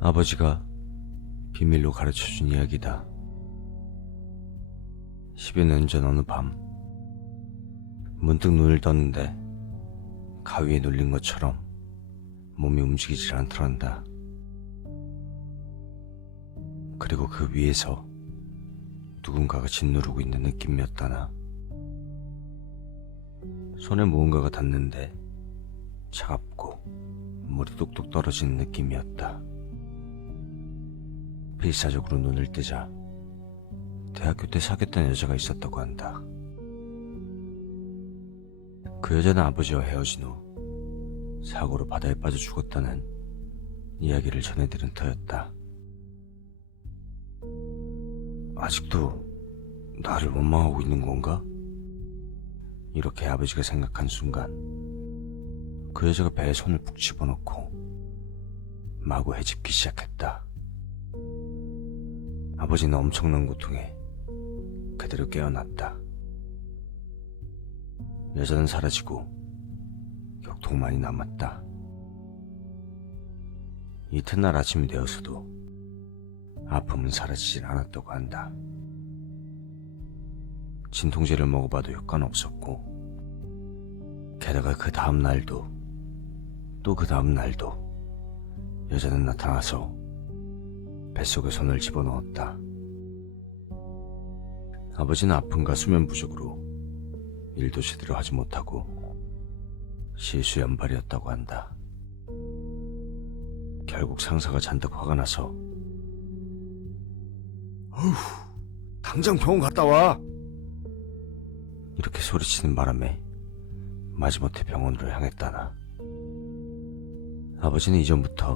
아버지가 비밀로 가르쳐준 이야기다. 10여 년 전 어느 밤 문득 눈을 떴는데 가위에 눌린 것처럼 몸이 움직이질 않더란다. 그리고 그 위에서 누군가가 짓누르고 있는 느낌이었다나. 손에 무언가가 닿는데 차갑고 물이 뚝뚝 떨어지는 느낌이었다. 필사적으로 눈을 뜨자 대학교 때 사귀었던 여자가 있었다고 한다. 그 여자는 아버지와 헤어진 후 사고로 바다에 빠져 죽었다는 이야기를 전해들은 터였다. 아직도 나를 원망하고 있는 건가? 이렇게 아버지가 생각한 순간 그 여자가 배에 손을 푹 집어넣고 마구 헤집기 시작했다. 아버지는 엄청난 고통에 그대로 깨어났다. 여자는 사라지고 격통만이 남았다. 이튿날 아침이 되어서도 아픔은 사라지질 않았다고 한다. 진통제를 먹어봐도 효과는 없었고, 게다가 그 다음 날도 또 그 다음 날도 여자는 나타나서 뱃속에 손을 집어넣었다. 아버지는 아픔과 수면 부족으로 일도 제대로 하지 못하고 실수연발이었다고 한다. 결국 상사가 잔뜩 화가 나서 "어휴, 당장 병원 갔다 와!" 이렇게 소리치는 바람에 마지못해 병원으로 향했다나. 아버지는 이전부터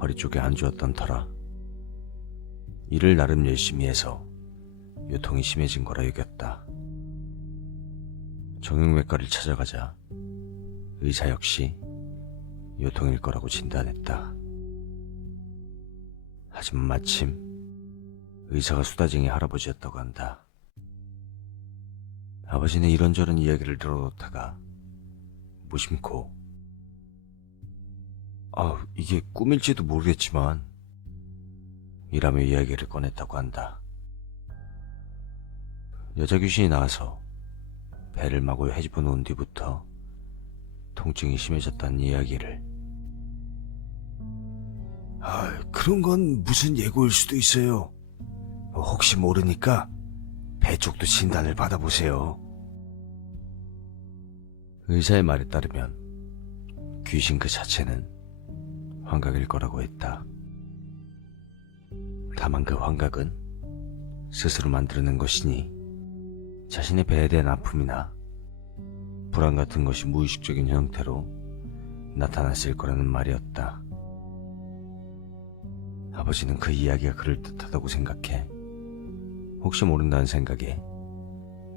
허리 쪽에 안 좋았던 터라 일을 나름 열심히 해서 요통이 심해진 거라 여겼다. 정형외과를 찾아가자 의사 역시 요통일 거라고 진단했다. 하지만 마침 의사가 수다쟁이 할아버지였다고 한다. 아버지는 이런저런 이야기를 들어놓다가 무심코 이게 꿈일지도 모르겠지만 이라며 이야기를 꺼냈다고 한다. 여자 귀신이 나와서 배를 마구 헤집어 놓은 뒤부터 통증이 심해졌다는 이야기를. 그런 건 무슨 예고일 수도 있어요. 혹시 모르니까 배 쪽도 진단을 받아보세요. 의사의 말에 따르면 귀신 그 자체는 환각일 거라고 했다. 다만 그 환각은 스스로 만들어낸 것이니 자신의 배에 대한 아픔이나 불안 같은 것이 무의식적인 형태로 나타났을 거라는 말이었다. 아버지는 그 이야기가 그럴듯하다고 생각해 혹시 모른다는 생각에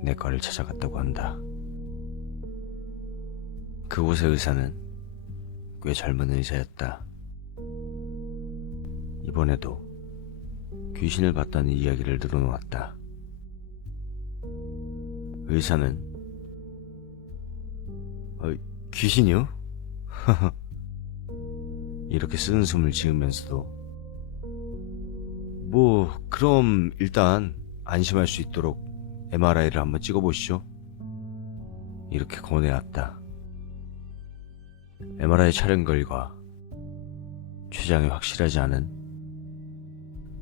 내과를 찾아갔다고 한다. 그곳의 의사는 꽤 젊은 의사였다. 이번에도 귀신을 봤다는 이야기를 늘어놓았다. 의사는 귀신이요? 이렇게 쓴 숨을 지으면서도 그럼 일단 안심할 수 있도록 MRI를 한번 찍어보시죠. 이렇게 권해왔다. MRI 촬영 결과 췌장이 확실하지 않은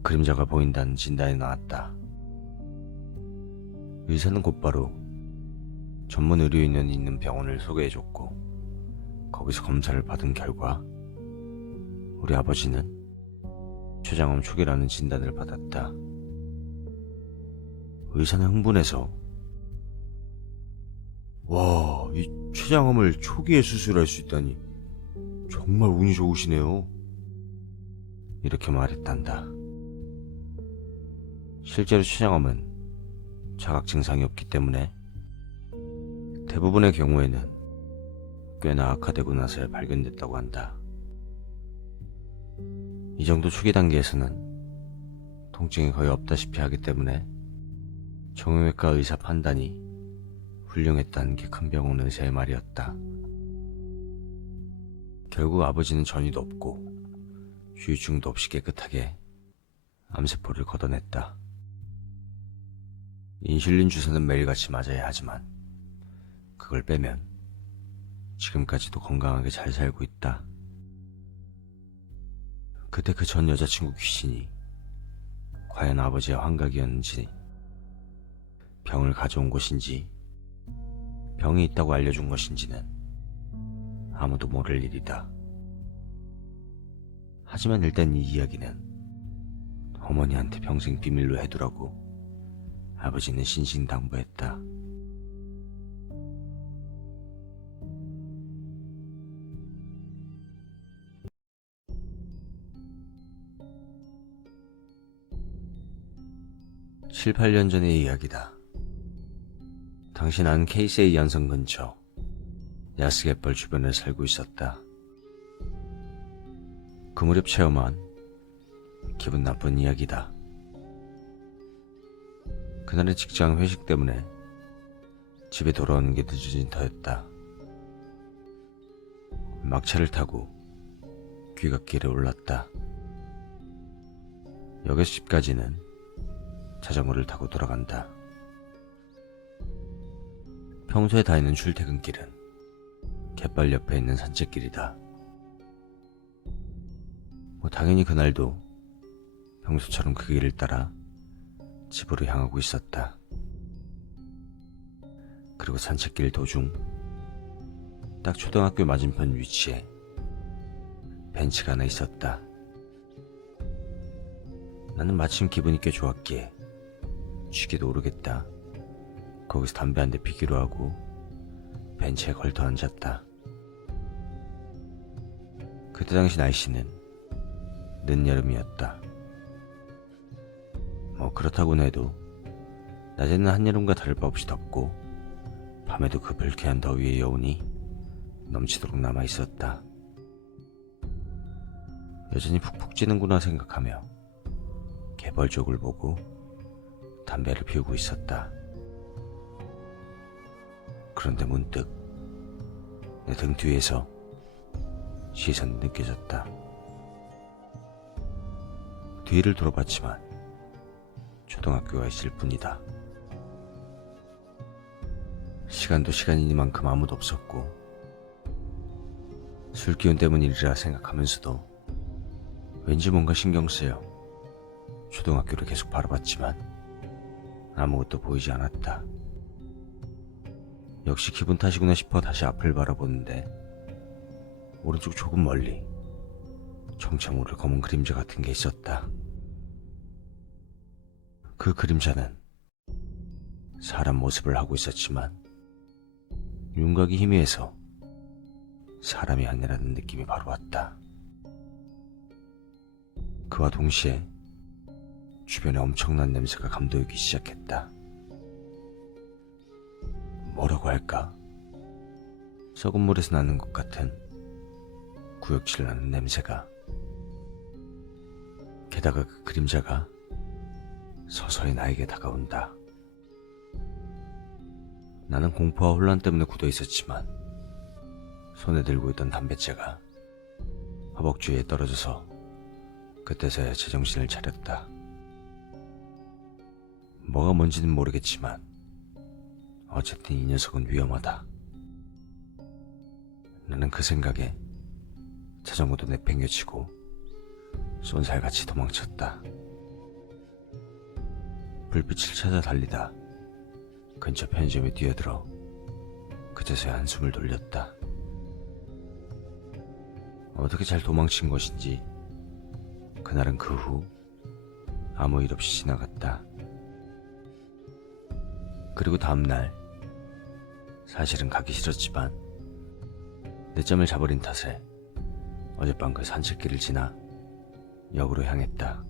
그림자가 보인다는 진단이 나왔다. 의사는 곧바로 전문 의료인이 있는 병원을 소개해줬고 거기서 검사를 받은 결과 우리 아버지는 췌장암 초기라는 진단을 받았다. 의사는 흥분해서 이 췌장암을 초기에 수술할 수 있다니 정말 운이 좋으시네요. 이렇게 말했단다. 실제로 췌장암은 자각 증상이 없기 때문에 대부분의 경우에는 꽤나 악화되고 나서야 발견됐다고 한다. 이 정도 초기 단계에서는 통증이 거의 없다시피 하기 때문에 정형외과 의사 판단이 훌륭했다는 게 큰 병원 의사의 말이었다. 결국 아버지는 전이도 없고 휴유증도 없이 깨끗하게 암세포를 걷어냈다. 인슐린 주사는 매일같이 맞아야 하지만 그걸 빼면 지금까지도 건강하게 잘 살고 있다. 그때 그 전 여자친구 귀신이 과연 아버지의 환각이었는지, 병을 가져온 것인지, 병이 있다고 알려준 것인지는 아무도 모를 일이다. 하지만 일단 이 이야기는 어머니한테 평생 비밀로 해두라고 아버지는 신신당부했다. (7, 8년) 전의 이야기다. 당시 난 케이세이 연성 근처 야스갯벌 주변에 살고 있었다. 그 무렵 체험한 기분 나쁜 이야기다. 그날의 직장 회식 때문에 집에 돌아오는 게 늦어진 터였다. 막차를 타고 귀갓길에 올랐다. 역에서 집까지는 자전거를 타고 돌아간다. 평소에 다니는 출퇴근길은 갯벌 옆에 있는 산책길이다. 당연히 그날도 평소처럼 그 길을 따라 집으로 향하고 있었다. 그리고 산책길 도중 딱 초등학교 맞은편 위치에 벤치가 하나 있었다. 나는 마침 기분이 꽤 좋았기에 취기도 오르겠다 거기서 담배 한 대 피기로 하고 벤치에 걸터 앉았다. 그때 당시 날씨는 늦여름이었다. 그렇다고는 해도 낮에는 한여름과 다를 바 없이 덥고 밤에도 그 불쾌한 더위의 여운이 넘치도록 남아있었다. 여전히 푹푹 찌는구나 생각하며 개벌 쪽을 보고 담배를 피우고 있었다. 그런데 문득 내 등 뒤에서 시선이 느껴졌다. 뒤를 돌아봤지만 초등학교가 있을 뿐이다. 시간도 시간이니만큼 아무도 없었고 술 기운 때문이라 생각하면서도 왠지 뭔가 신경 쓰여 초등학교를 계속 바라봤지만 아무것도 보이지 않았다. 역시 기분 탓이구나 싶어 다시 앞을 바라보는데 오른쪽 조금 멀리 정체 모를 검은 그림자 같은 게 있었다. 그 그림자는 사람 모습을 하고 있었지만 윤곽이 희미해서 사람이 아니라는 느낌이 바로 왔다. 그와 동시에 주변에 엄청난 냄새가 감도오기 시작했다. 뭐라고 할까? 썩은 물에서 나는 것 같은 구역질 나는 냄새가. 게다가 그 그림자가 서서히 나에게 다가온다. 나는 공포와 혼란 때문에 굳어 있었지만 손에 들고 있던 담뱃재가 허벅지에 떨어져서 그때서야 제정신을 차렸다. 뭐가 뭔지는 모르겠지만 어쨌든 이 녀석은 위험하다. 나는 그 생각에 자전거도 내팽개치고 쏜살같이 도망쳤다. 불빛을 찾아 달리다 근처 편의점에 뛰어들어 그제서야 한숨을 돌렸다. 어떻게 잘 도망친 것인지 그날은 그 후 아무 일 없이 지나갔다. 그리고 다음날 사실은 가기 싫었지만 늦잠을 자버린 탓에 어젯밤 그 산책길을 지나 역으로 향했다.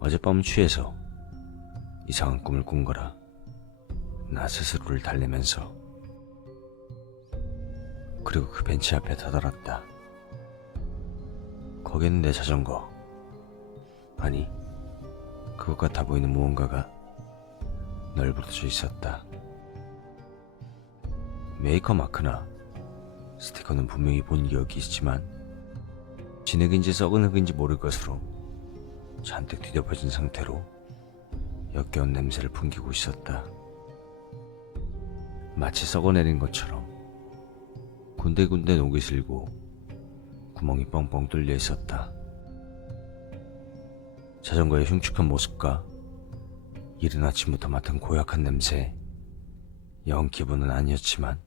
어젯밤은 취해서 이상한 꿈을 꾼 거라 나 스스로를 달래면서 그리고 그 벤치 앞에 다다랐다. 거기에는 내 자전거, 아니 그것 같아 보이는 무언가가 널브러져 있었다. 메이커 마크나 스티커는 분명히 본 기억이 있지만 진흙인지 썩은 흙인지 모를 것으로 잔뜩 뒤덮여진 상태로 역겨운 냄새를 풍기고 있었다. 마치 썩어내린 것처럼 군데군데 녹이 슬고 구멍이 뻥뻥 뚫려 있었다. 자전거의 흉측한 모습과 이른 아침부터 맡은 고약한 냄새에 영 기분은 아니었지만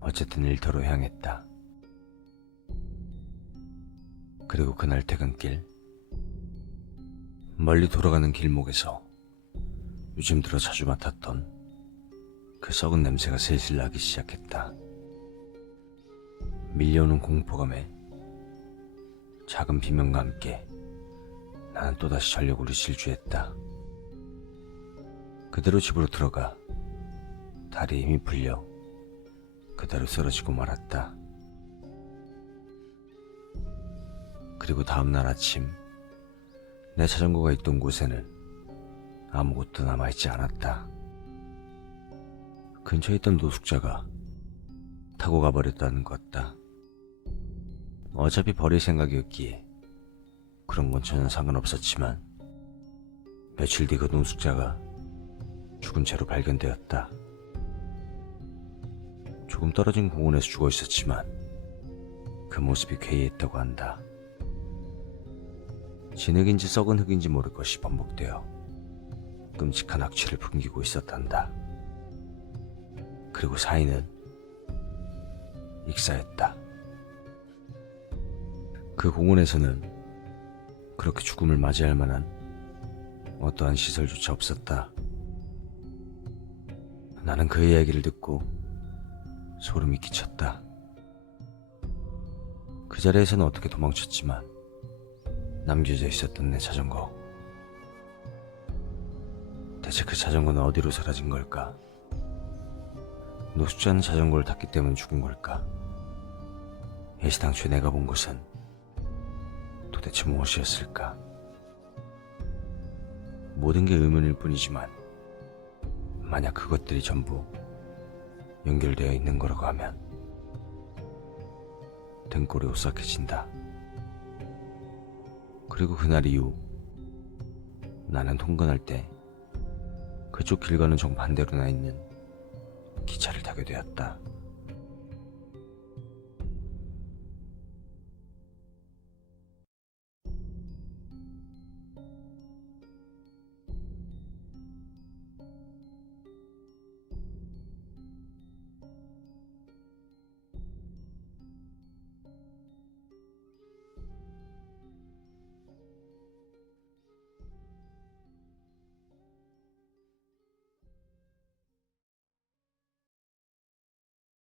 어쨌든 일터로 향했다. 그리고 그날 퇴근길, 멀리 돌아가는 길목에서 요즘 들어 자주 맡았던 그 썩은 냄새가 슬슬 나기 시작했다. 밀려오는 공포감에 작은 비명과 함께 나는 또다시 전력으로 질주했다. 그대로 집으로 들어가 다리에 힘이 풀려 그대로 쓰러지고 말았다. 그리고 다음날 아침 내 자전거가 있던 곳에는 아무것도 남아있지 않았다. 근처에 있던 노숙자가 타고 가버렸다는 것다. 어차피 버릴 생각이었기에 그런 건 전혀 상관없었지만 며칠 뒤 그 노숙자가 죽은 채로 발견되었다. 조금 떨어진 공원에서 죽어 있었지만 그 모습이 괴이했다고 한다. 진흙인지 썩은 흙인지 모를 것이 반복되어 끔찍한 악취를 풍기고 있었단다. 그리고 사인은 익사했다. 그 공원에서는 그렇게 죽음을 맞이할 만한 어떠한 시설조차 없었다. 나는 그 이야기를 듣고 소름이 끼쳤다. 그 자리에서는 어떻게 도망쳤지만 남겨져 있었던 내 자전거. 대체 그 자전거는 어디로 사라진 걸까? 노숙자는 자전거를 탔기 때문에 죽은 걸까? 애시당초에 내가 본 곳은 도대체 무엇이었을까? 모든 게 의문일 뿐이지만 만약 그것들이 전부 연결되어 있는 거라고 하면 등골이 오싹해진다. 그리고 그날 이후 나는 통근할 때 그쪽 길과는 정반대로 나 있는 기차를 타게 되었다.